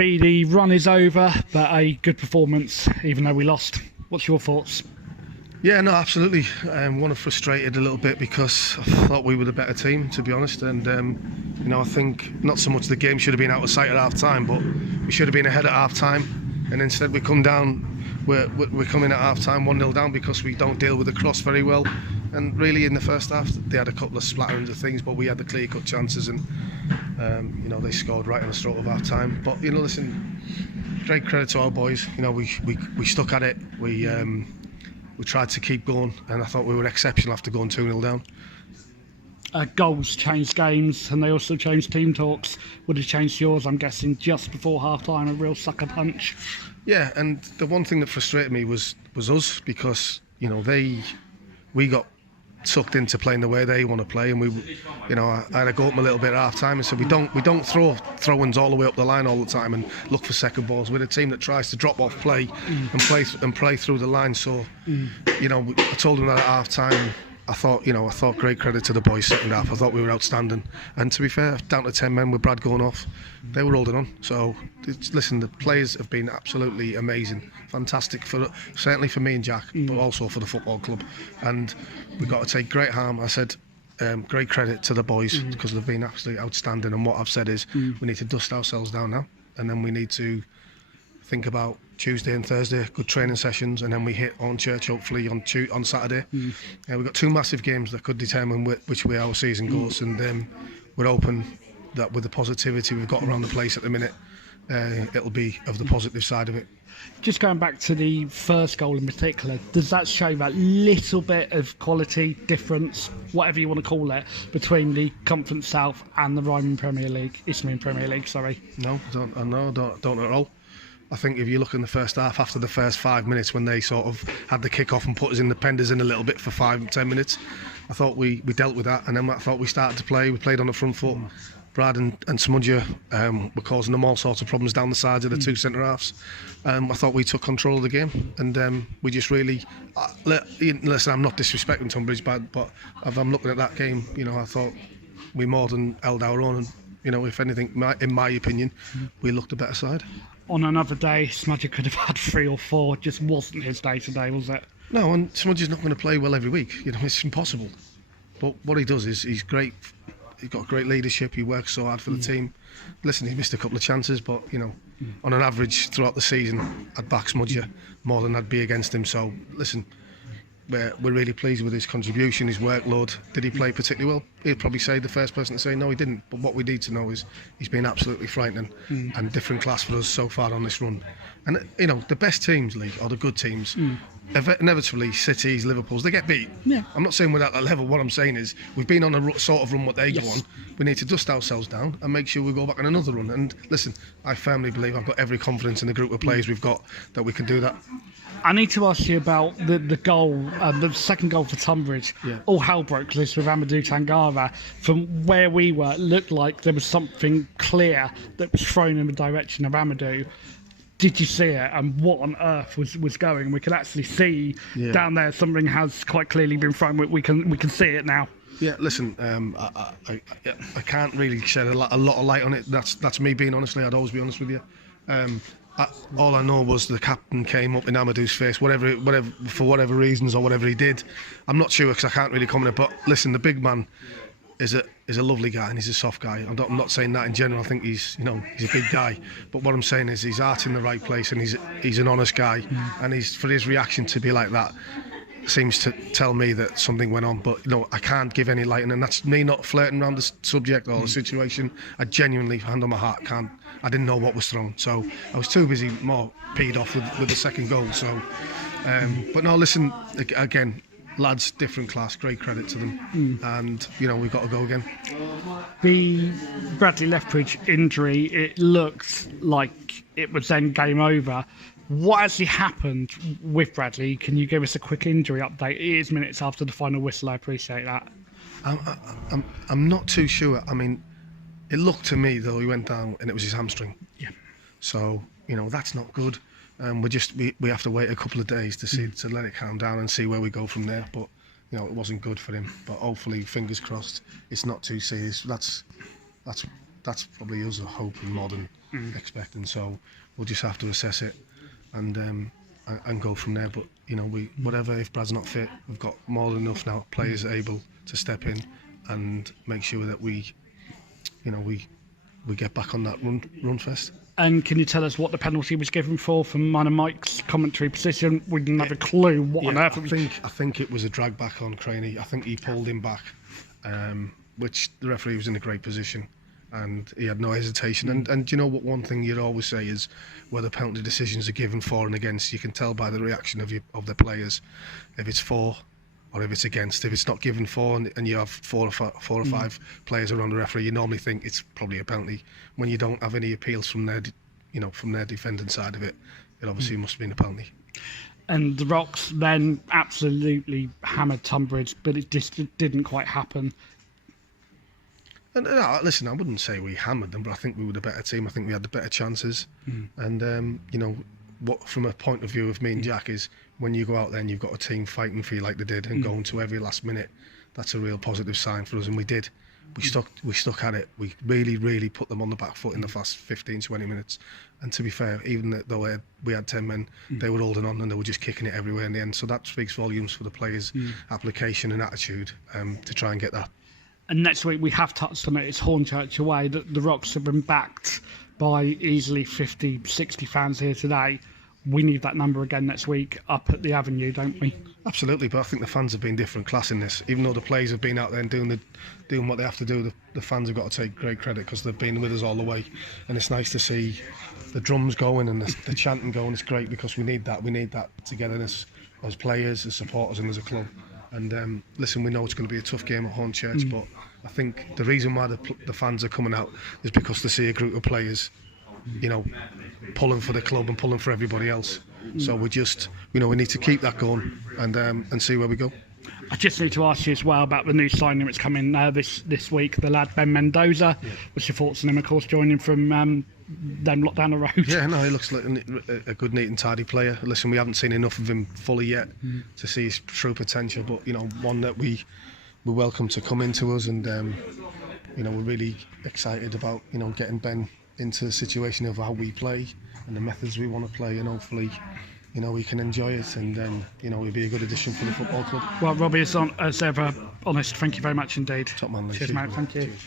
Robbie, the run is over, but a good performance, even though we lost. What's your thoughts? Yeah, no, absolutely. One, frustrated a little bit because I thought we were the better team, to be honest. And I think not so much the game should have been out of sight at half time, but we should have been ahead at half time. And instead, we come down. We're coming at half time 1-0 down because we don't deal with the cross very well. And really, in the first half, they had a couple of splatterings of things, but we had the clear-cut chances, and they scored right on the stroke of half time. But listen, great credit to our boys. We stuck at it. We tried to keep going, and I thought we were exceptional after going 2-0 down. Goals changed games, and they also changed team talks. Would have changed yours, I'm guessing, just before half-time, a real sucker punch. Yeah, and the one thing that frustrated me was us, because we got sucked into playing the way they want to play, and I had to go up a little bit at half time and said we don't throw throw-ins all the way up the line all the time and look for second balls. We're a team that tries to drop off play and play through the line. So I told them that at half time. I thought great credit to the boys second half. I thought we were outstanding, and to be fair, down to 10 men with Brad going off, they were holding on. So listen, the players have been absolutely amazing, fantastic, certainly for me and Jack, but also for the football club. And we've got to take great harm. I said great credit to the boys because they've been absolutely outstanding. And what I've said is we need to dust ourselves down now, and then we need to think about Tuesday and Thursday, good training sessions, and then we hit on church hopefully on Saturday. We've got two massive games that could determine which way our season goes, and we're hoping that with the positivity we've got around the place at the minute, it'll be of the positive side of it. Just going back to the first goal in particular, does that show that little bit of quality difference, whatever you want to call it, between the Conference South and the Isthmian Premier League? Sorry. No, don't at all. I think if you look in the first half, after the first 5 minutes when they sort of had the kick-off and put us in the penders in a little bit for 5-10 minutes, I thought we dealt with that, and then I thought we started to play. We played on the front foot. Brad and Smudger were causing them all sorts of problems down the sides of the two centre-halves. I thought we took control of the game, and we just really... listen, I'm not disrespecting Tonbridge, but if I'm looking at that game, I thought we more than held our own, and if anything, in my opinion, we looked a better side. On another day, Smudger could have had 3 or 4. It just wasn't his day today, was it? No, and Smudger's not going to play well every week. It's impossible. But what he does is he's great. He's got great leadership. He works so hard for the team. Listen, he missed a couple of chances, but on an average throughout the season, I'd back Smudger more than I'd be against him. So listen, we're really pleased with his contribution, his workload. Did he play particularly well? He'd probably say the first person to say no, he didn't. But what we need to know is he's been absolutely frightening and different class for us so far on this run. And the best teams, Lee, or the good teams, inevitably Cities, Liverpools, they get beat. Yeah. I'm not saying we're at that level. What I'm saying is we've been on a sort of run what they go on. We need to dust ourselves down and make sure we go back on another run. And listen, I firmly believe I've got every confidence in the group of players we've got that we can do that. I need to ask you about the goal, the second goal for Tonbridge. Yeah. All hell broke loose with Amadou Tangara. From where we were, it looked like there was something clear that was thrown in the direction of Amadou. Did you see it? And what on earth was going? We can actually see down there something has quite clearly been thrown. We can see it now. Yeah, listen, I can't really shed a lot of light on it. That's me being honestly. I'd always be honest with you. All I know was the captain came up in Amadou's face, whatever for whatever reasons or whatever he did. I'm not sure because I can't really comment. But listen, the big man is a lovely guy and he's a soft guy. I'm not saying that in general. I think he's a big guy. But what I'm saying is he's heart in the right place and he's an honest guy. And for his reaction to be like that seems to tell me that something went on. But I can't give any light, and that's me not flirting around the subject or the situation. I genuinely, hand on my heart, can't. I didn't know what was thrown, so I was too busy more peed off with the second goal. So, but no, listen, again, lads, different class, great credit to them, and we've got to go again. The Bradley Lethbridge injury, it looked like it was then game over. What actually happened with Bradley? Can you give us a quick injury update? It is minutes after the final whistle. I appreciate that. I'm not too sure. I mean, it looked to me though he went down and it was his hamstring. Yeah. So that's not good. We have to wait a couple of days to let it calm down and see where we go from there. But it wasn't good for him. But hopefully, fingers crossed, it's not too serious. That's that's probably us hoping more than expecting. So we'll just have to assess it and go from there. But you know, whatever, if Brad's not fit, we've got more than enough now players able to step in and make sure that we get back on that run fest. And can you tell us what the penalty was given for? From mine and Mike's commentary position, we didn't have a clue what on earth it was. I think it was a drag back on Craney. I think he pulled him back, which the referee was in a great position, and he had no hesitation. And you know what? One thing you'd always say is whether penalty decisions are given for and against. You can tell by the reaction of the players if it's for or if it's against. If it's not given for and you have four or five players around the referee, you normally think it's probably a penalty. When you don't have any appeals from their defending side of it, it obviously must have been a penalty. And the Rocks then absolutely hammered Tonbridge, but it just didn't quite happen. And listen, I wouldn't say we hammered them, but I think we were the better team. I think we had the better chances. And what from a point of view of me and Jack is when you go out there and you've got a team fighting for you like they did and going to every last minute, that's a real positive sign for us, and we did. We stuck at it. We really put them on the back foot in the first 15-20 minutes. And to be fair, even though we had 10 men, they were holding on and they were just kicking it everywhere in the end. So that speaks volumes for the players' application and attitude to try and get that. And next week we have touched on it. It's Hornchurch away. The Rocks have been backed by easily 50, 60 fans here today. We need that number again next week up at the Avenue, don't we? Absolutely, but I think the fans have been different class in this. Even though the players have been out there and doing what they have to do, the fans have got to take great credit because they've been with us all the way. And it's nice to see the drums going and the chanting going. It's great because we need that. We need that togetherness as players, as supporters, and as a club. And listen, we know it's going to be a tough game at Hornchurch, but I think the reason why the fans are coming out is because they see a group of players, pulling for the club and pulling for everybody else. So we need to keep that going and see where we go. I just need to ask you as well about the new signing that's coming this week, the lad Ben Mendoza. What's your thoughts on him, of course, joining from them lot down the road? Yeah, no, he looks like a good, neat and tidy player. Listen, we haven't seen enough of him fully yet to see his true potential, but one that we welcome to come into us, and we're really excited about getting Ben into the situation of how we play and the methods we want to play, and hopefully we can enjoy it, and then he'll be a good addition for the football club. Well, Robbie, as ever honest, thank you very much indeed. Top man, cheers mate, thank you. Cheers.